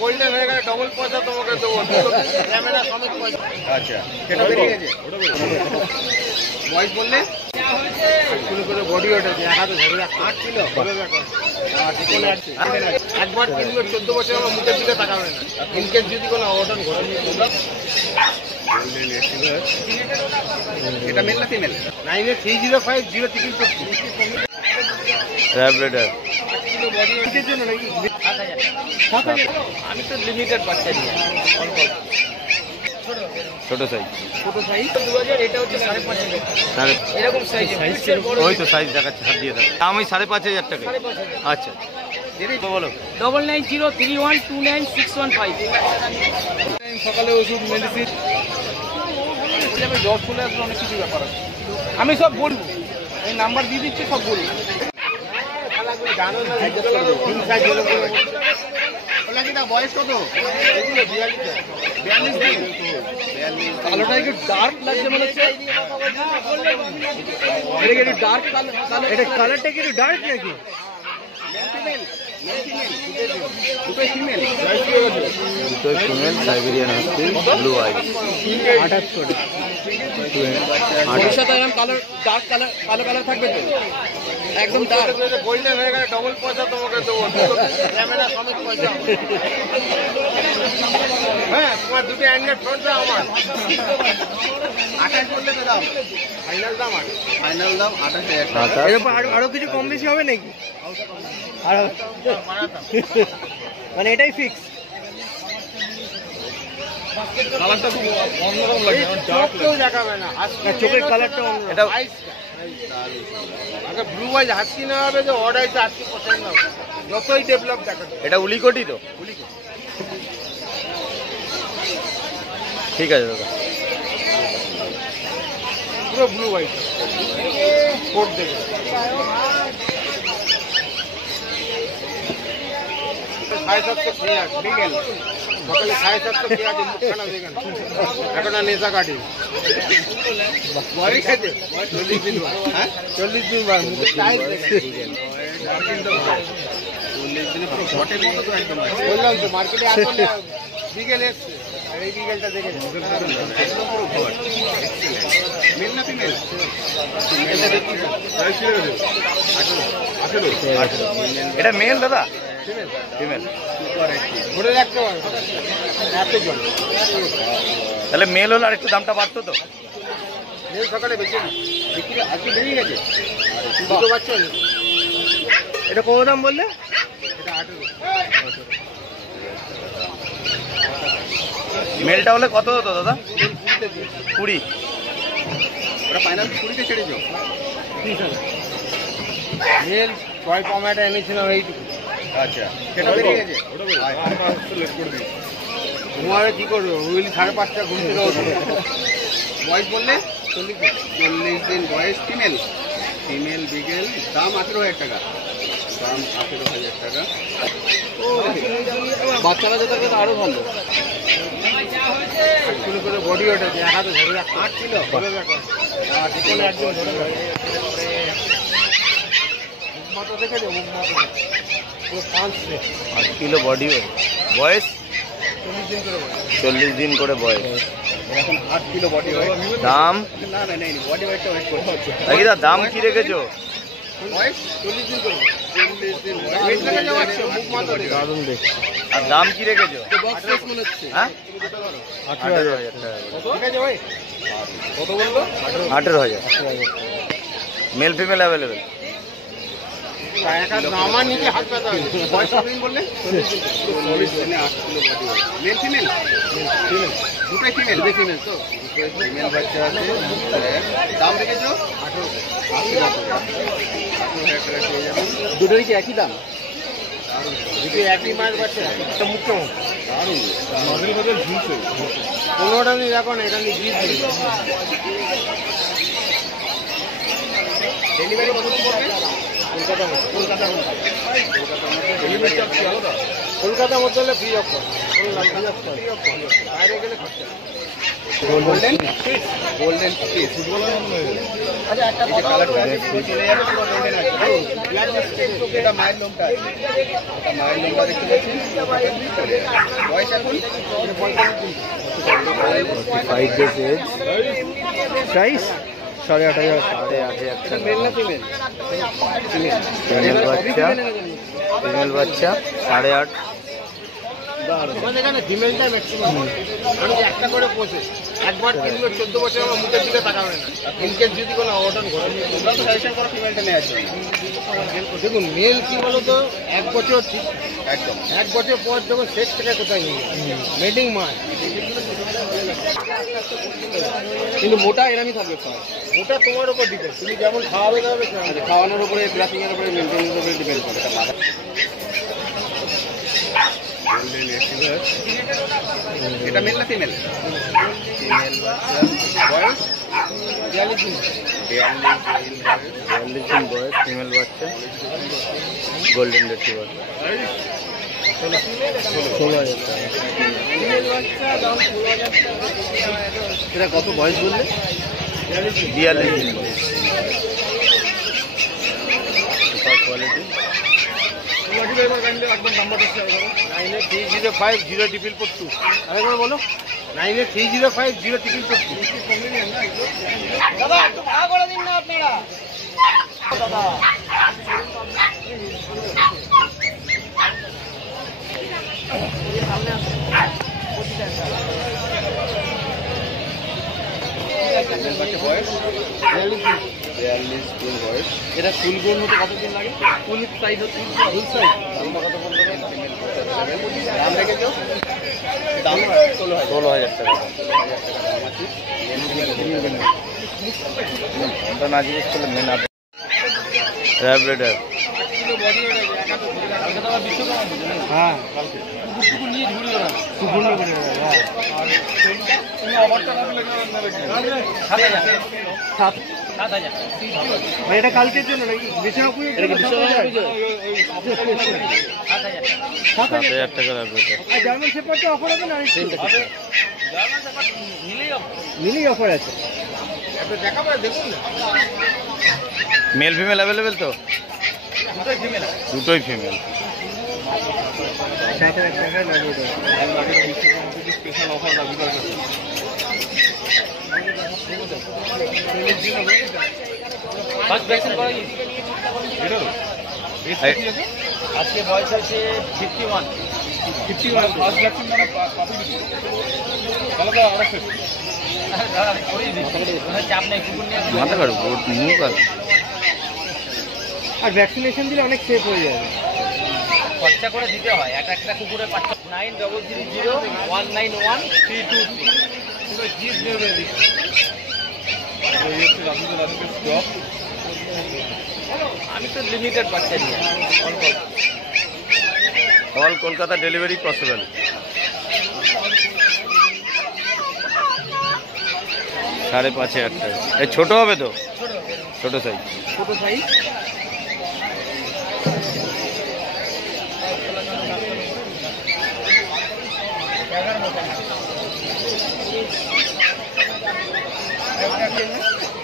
Golden হয়ে গেলে double পয়সা তোমাকে দেবো, ক্যামেরা সমেত পয়সা। আচ্ছা, সেটা বেরিয়ে গেছে। বয়স বললে 8 কিলো করে বডি ওঠে, এক হাতে ধরে রাখো। 8 কিলো একবার কিনবে 14 বছর আমার মুখের দিকে তাকাবে না। ইনকেস যদি কোনো অঘটন ঘটে, এটা মেল না ফিমেল? 93050344 আমি তো লিমিটেড বাচ্চা নিয়ে ছোট সাইজ। ছোট সাইজ 2000, এটা হচ্ছে 5.5 এরকম সাইজ। ওই তো সাইজ দেখাচ্ছে, হাত দিয়ে দেখ। দাম ওই 5,500 টাকা। আচ্ছা বলো। 9903129615। সকালে ওষুধ মেডিসিন জ্বর চলে আসলে অনেক কিছু ব্যাপার আছে, আমি সব বলবো, এই নাম্বার দিয়ে দিচ্ছি, সব বলবো। বয়স কত? 42 দিন। কালোটা একটু ডার্ক লাগছে মনে হচ্ছে, এটা একটু ডার্ক কালার। এটা কালারটা কি একটু ডার্ক নাকি? দুটোই female, Siberian husky, blue eye. 28 colour, dark colour, কালো কালার থাকবে তো একদম ডার্ক। গোল্ডেন হয়ে গেলে ডবল পয়সা তোমাকে দেবো, ক্যামেরা সমেত পয়সা। হ্যাঁ, তোমার দুটো অ্যান্ড্রয়েড ফোন দাও আমার। 28 বললে তো দাম, ফাইনাল দাম 28। ফাইনাল দাম 28,000। এরপর আরো কিছু কম বেশি হবে নাকি? আর মানে এটাই ফিক্স। কালারটা খুব অন্যরকম লাগে, চোখেও দেখাবে না, চোখের কালারটা এটা আগে ব্লু আইজ হাসি না হবে, যে অড আইজ হাসি পছন্দ হবে, যতই ডেভেলপ দেখা। এটা উলিকটি তো? ঠিক আছে দাদা, পুরো ব্লু আইজ কোট দেখে। 750 খেয়ে আছে বিকেল, সকালে 750 খেয়ে আছে, মুখখানা দেখেন এখন আর নেশা কাটি। বয়স আছে 40 দিন, হ্যাঁ 40 দিন বার মুখে টাইট দেখে 40 দিনে পুরো ঘটের মতো তো একদম। বললাম তো মার্কেটে আসলে বিকেল এসছে, আর এই বিকেলটা দেখে একদম পুরো ঘট। মেল না ফিমেল? এটা মেল দাদা? ফিমেল। ঘুরে রাখতে পারবে এতজন, তাহলে মেল হলে আর একটু দামটা বাড়তো তো। মেল সকালে বেশি বিক্রি আজকে বেরিয়ে গেছে, দুটো বাচ্চা। এটা কত দাম বললে? এটা 18। মেলটা হলে কত হতো দাদা? 20। ওটা ফাইনাল 20-তে ছেড়ে যাও। মেল টয় পমেটা এনেছিলাম এইটুকু। আচ্ছা, সেটা বেরিয়ে গেছে। ঘুমাবে কি করবে, উইল 5:30 ঘুম থেকে উঠবে। বয়স বললে 40 দিন বয়স। ফিমেল? ফিমেল বিকেল, দাম 18,000 টাকা। দাম 18,000 টাকা। বাচ্চারা যেটা থাকে আরো ভালো। 8 কিলো করে বডি ওঠে, এক হাতে ধরে রাখো। 8 কিলো ধরে রাখো, যেকোনো একজন ধরে রাখো। মুখমাতো দেখে যাও, মুখমাতো পুরো 5 8 কিলো বডি। বয়স 40 দিন করে বয়স। এখন 8 কিলো বডি হয়। দাম? না না নেই, বডি ওয়েটটা ওয়েট করতে হচ্ছে। দাম কি রেখেছো? বয়স 40 দিন করে, 40 দিন ওয়েট লেগে যাচ্ছে, মুখমাতো দেখে। দারুণ দেখে। আর দাম কি রেখেছো? বক্স সাইজ মনে হচ্ছে। হ্যাঁ 18,000 টাকা। ঠিক আছে ভাই, কত বললো? 18,000। Male female available. আমার নিচে হাত পাতা হবে। বয়স কতদিন বললে? 40 দিনে 8 কিলো বডি হয়। Male female? ফিমেল, দুটোই ফিমেল। দুটোই ফিমেল তো, দুটোই ফিমেল বাচ্চা আছে। দাম রেখেছো 18,000 টাকা পেয়ে যাবেন। দুটোই কি একই দাম? দুটো একই মাছ বাচ্চা, একটা মুখ কেমন দারুণ মডেল বদল ঝুলছে। 15টা নিয়ে দেখো না, এটা নিয়ে 20 দিন। ডেলিভারি কত করবে? কলকাতার মধ্যে ডেলিভারি চার্জ কি আলাদা? কলকাতার মধ্যে হলে ফ্রি অফ কস্ট, বাইরে গেলে খরচা। গোল্ডেন গোল্ডেন পিস আচ্ছা একটা কালারটা চলে যাবে পুরো গোল্ডেন আছে এটা মায়ের লোমটা আছে এটা মায়ের লোমটা দেখতে পাচ্ছেন বয়স এখন 45 days এজ প্রাইস 8,500 8,500 মেল না ফিমেল ফিমেল বাচ্চা 8.5 এখানে ফিমেলটা ম্যাক্সিমাম আমি একটা করে পোষে একবার কিনলো 14 বছর আমার মুখের দিকে তাকাবে না ইনকেস যদি কোনো অর্ডার করে তোমরা তো সাজেশন করো ফিমেলটা নেওয়ার জন্য দেখুন মেল কি বলো তো 1 বছর ঠিক একদম 1 বছর পর যখন সেক্স থেকে কোথায় নিয়ে মেডিং মাল কিন্তু মোটা এরমই থাকবে মোটা তোমার উপর ডিপেন্ড তুমি যেমন খাওয়াবে দাবে খাওয়ানোর উপরে ব্রাশিংয়ের উপরে মেনটেনেন্সের উপরে ডিপেন্ড করে এটা মেল না ফিমেল ফিমেল বয়স 42 দিন বয়স ফিমেল বাচ্চা গোল্ডেন রিট্রিভার 16,000 টাকা। এটা কত বয়স বললে 42 দিন বয়স সুপার কোয়ালিটি 983050 আরেকবার বলো 983050 দাদা একটু ভাড়া করে দিন না আপনারা দাদা বয়স 42 দিন বয়স এটা ফুল গোল হতে কতদিন লাগে ফুল সাইজ হচ্ছে ফুল সাইজ দামটা কত বলতে দাম রেখেছো দাম 16,000 টাকা এটা না জিজ্ঞেস করলে মেন আপনি র্যাবরেডার হ্যাঁ কালকে কুকুর নিয়ে ঝুড়ি ওরা কুকুর নিয়ে ঘুরে হ্যাঁ তুমি অফারটা রাখলে না 7,000 ভাই এটা কালকের জন্য নাকি বিছানাপুরি এটা কি 7,000 টাকা র্যাবরেডার আর জার্মান শেপার্ডটা অফার হবে না হবে জার্মান শেপার্ড নিলেই অফার আছে এটা দেখাবো দেখুন না মেল ফিমেল অ্যাভেলেবেল তো দুটোই ফিমেল 7,000 টাকা র্যাবরেডার স্পেশাল অফার লাগবে ফার্স্ট ভ্যাকসিন করাই এটা আজকে বয়স আছে 51 ফার্স্ট ভ্যাকসিন মানে কপি দিই তাহলে তো আরো করিয়ে দিই চাপ নেই কুকুর নিয়ে মাথা কাটু মুখ আর ভ্যাকসিনেশন দিলে অনেক সেফ হয়ে যাবে খরচা করে দিতে হয় একটা কুকুরের 9000191323 আমি তো লিমিটেড বাচ্চা নিয়ে অল কলকাতা ডেলিভারি পসিবল 5,500 টাকা এই ছোট হবে তো ছোট সাইজ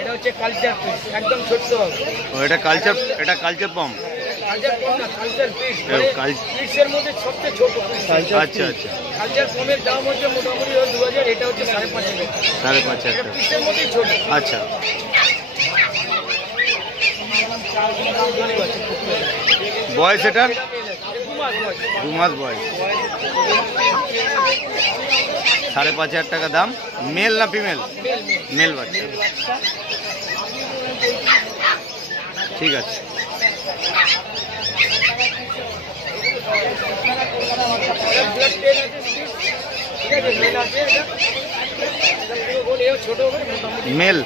এটা হচ্ছে কালচার পিস একদম ছোট্ট হবে এটা কালচার পম কালচার পম না কালচার পিস পিসের মধ্যে সবচেয়ে ছোট আচ্ছা কালচার পমের দাম হচ্ছে মোটামুটি 2,000 এটা হচ্ছে 5,500 5,500 টাকা পিসের মধ্যে ছোট আচ্ছা বয়স এটার 2 মাস বয়স 5,500 টাকা দাম মেল না ফিমেল মেল বাচ্চা ঠিক আছে মেল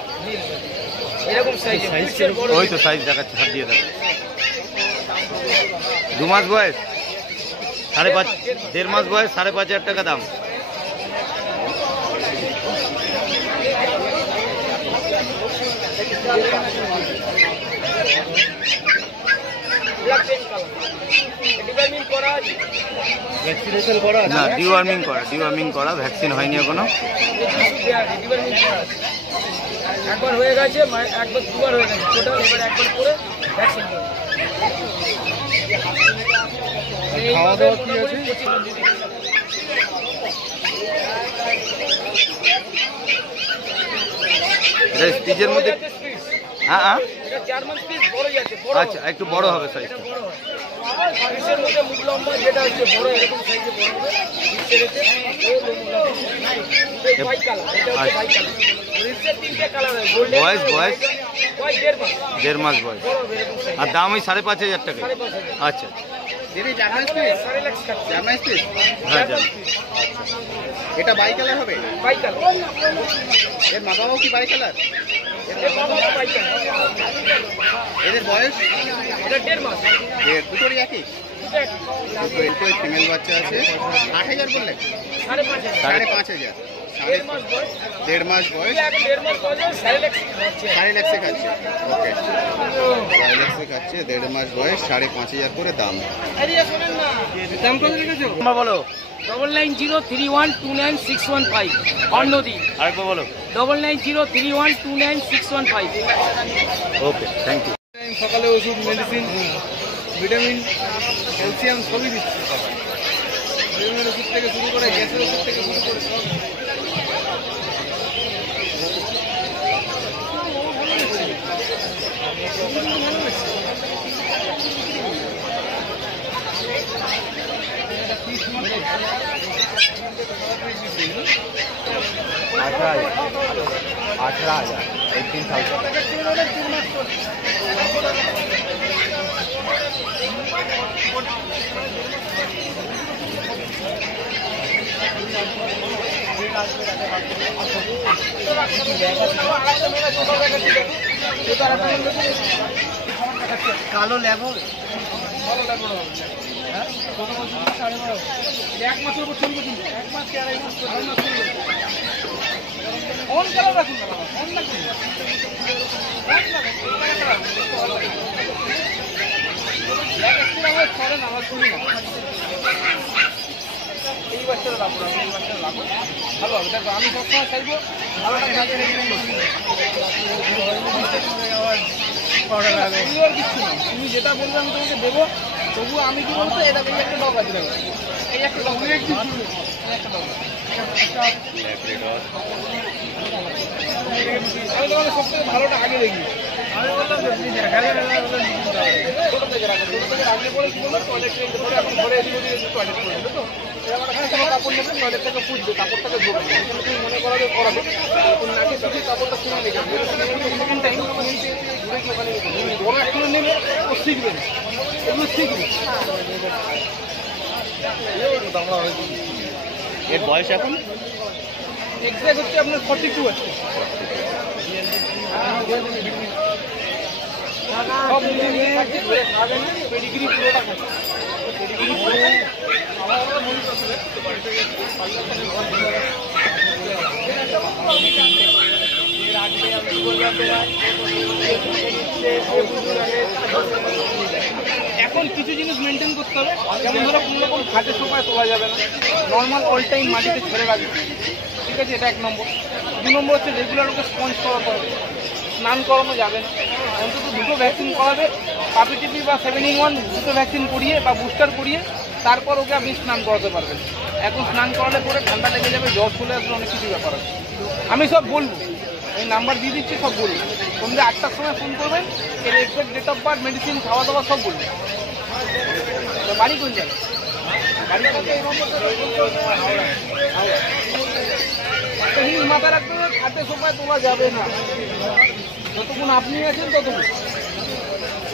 ওই তো সাইজ দেখাচ্ছে হাত দিয়ে দেখ 2 মাস বয়স 1.5 মাস বয়স 5,500 টাকা দাম এটা করা আছে। ভ্যাকসিনেশন করা না, ডিওয়ার্মিং করা, ভ্যাকসিন হয়নি এখনো। ডিওয়ার্মিং করা আছে। একবার হয়ে গেছে, একবার দুবার হয়ে গেছে টোটাল, এবার একবার করে ভ্যাকসিন করা। খাওয়া দাওয়া কি আছে? স্টিচের মধ্যে হ্যাঁ হ্যাঁ এটা জার্মান স্পিচ বড় যাচ্ছে, আচ্ছা, একটু বড় হবে সাইজটা। স্পিচের মধ্যে মুখ লম্বা যেটা হচ্ছে বড়, এরকম সাইজে বড় হবে। স্পিচের বাই কালার, এটা হচ্ছে বাই কালার। স্পিচের তিনটে কালার আছে, গোল্ডেন, বয়স বয়স 1.5 মাস বয়স। বড় হবে এরকম সাইজ। আর দাম ওই 5,500 টাকা। 5,500 আচ্ছা দিদি জার্মান স্পিচ, জার্মান স্পিচ, হ্যাঁ জানি। এটা বাই কালার হবে? Bicolour. এর মা বাবাও কি বাই কালার? এর বাবা বাই কালার। এদের বয়স? এটা 1.5 মাস। দুটোরই একই? দুটো ফিমেল বাচ্চা আছে। 8,000 বললেন? 5,500। 5,500। 1.5 মাস বয়স। 1.5 মাস বয়স। এখন 1.5 মাস বয়স, 5,500 হচ্ছে। 5,500 খাচ্ছে। ওকে, 5,500 খাচ্ছে, 1.5 মাস বয়স, 5,500 করে দাম। আরে শোনেন না, দাম কত রেখেছো? তোমরা বলো। 9903129615 অন্যদি। আরেকবার বলো। 9903129615। ওকে, থ্যাংক ইউ। সকালে ওষুধ, মেডিসিন, ভিটামিন, ক্যালসিয়াম সবই দিচ্ছে। ভিটামিনের ওষুধ থেকে শুরু করে, গ্যাসের ওষুধ থেকে শুরু করে সব। কালো লেবল এক মাসের উপর চলবে, কিন্তু 1 মাস কি 2.5 মাস, 2.5 মাস চলবে। অন কালার রাখুন না, অন রাখুন। এই বাচ্চাটা রাখুন, এই বাচ্চাটা রাখুন, ভালো হবে। দেখো আমি সবসময় চাইবো কিছু না, তুমি যেটা বলবে আমি তোমাকে দেবো। তবুও আমি কি বলতো, এটা এই একটা ডগ আছে, দেখো এই একটা ডগ, একটা ডগ, আমি তোমাকে সব থেকে ভালোটা আগে দেখি। আমি বললাম ছোটো থেকে রাখো, ছোটো থেকে রাখলে পরে কি বলবো, টয়লেট ধরে এখন ঘরে এদিকে টয়লেট করে দেবে। তো এবার কোনো কাপড় নেবে, টয়লেটটাকে পুষবে, কাপড়টাকে ধরবে, তুমি মনে করাবে করাবে, নাকি পিছিয়ে কাপড়টা শুনে রেখে সেকেন্ড টাইম ঘুরে গিয়ে ওখানে বড় এখনো নেবে, ও শিখবে না, এগুলো শিখবে। এর বয়স এখন? এক্সাক্ট হচ্ছে আপনার 42 আছে। সব মিলিয়ে থাকে, খাবেন পেডিগ্রি পুরোটা খাবে। পেডিগ্রি পুরো আমার মনে করছে এখন কিছু জিনিস মেনটেন করতে হবে। যেমন ধরো কোনো রকম খাটে সোফায় তোলা যাবে না, নর্মাল অল টাইম মাটিতে ছেড়ে রাখবে, ঠিক আছে? এটা 1 নম্বর। 2 নম্বর হচ্ছে রেগুলার ওকে স্পঞ্জ করাতে হবে, স্নান করানো যাবে না। অন্তত 2টো ভ্যাকসিন করাবে, পাপিটিপি বা 7-in-1 2টো ভ্যাকসিন করিয়ে বা বুস্টার করিয়ে তারপর ওকে আপনি স্নান করাতে পারবেন। এখন স্নান করালে পরে ঠান্ডা লেগে যাবে, জ্বর চলে আসবে, অনেক কিছু ব্যাপার আছে। আমি সব বলবো, এই নাম্বার দিয়ে দিচ্ছি, সব বলবো। সন্ধ্যে 8টার সময় ফোন করবেন, এর exact date of birth, medicine, খাওয়া দাওয়া সব বলবেন। বাড়ি কোন জায়গায়? বাড়ি একটা জিনিস মাথায় রাখতে হবে, খাটে সোফায় তোলা যাবে না যতক্ষণ আপনি আছেন ততক্ষণ।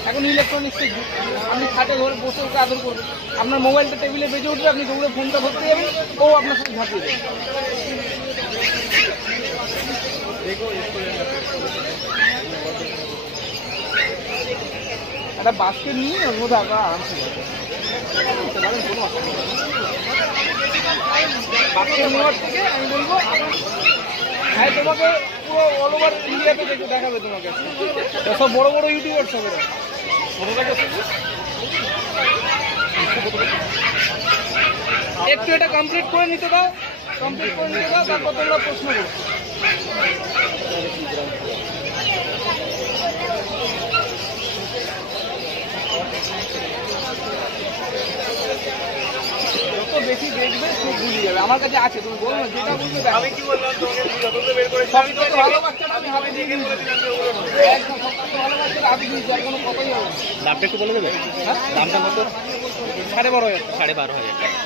এখন ইলেকট্রনিক্স যুগ, আপনি খাটে ঘরে বসে ওকে আদর করবেন, আপনার মোবাইলটা টেবিলে বেজে উঠবে, আপনি দৌড়ে ফোনটা ধরতে যাবেন, ও আপনার সাথে ঝাঁপিয়ে দেবে। একটা বাস্কেট নিয়ে ওর মধ্যে আবার আরামসে কোনো অসুবিধা নেই। বাস্কেট নেওয়ার থেকে আমি বলবো, হ্যাঁ তোমাকে পুরো অল ওভার ইন্ডিয়াতে দেখাবে তোমাকে। সব বড় বড় ইউটিউবার সব এরা একটু এটা কমপ্লিট করে নিতে দাও, তারপর তোমরা প্রশ্ন করো। যত বেশি দেখবে সব ভুলে যাবে। আমার কাছে আছে, তুমি বলো না যেটা বুঝবে। আমি কি বললাম তোমাকে, যত বের করে সবই তো ভালো বাচ্চাটা আমি হাতে দিয়ে বলেছিলাম যে ওগুলো একদম সব ভালো বাচ্চাটা হাতে দিয়েছি, আর কোনো কথাই হবে না। দামটা একটু বলে দেবে? হ্যাঁ, দামটা কত? 12,500 12,500 টাকা।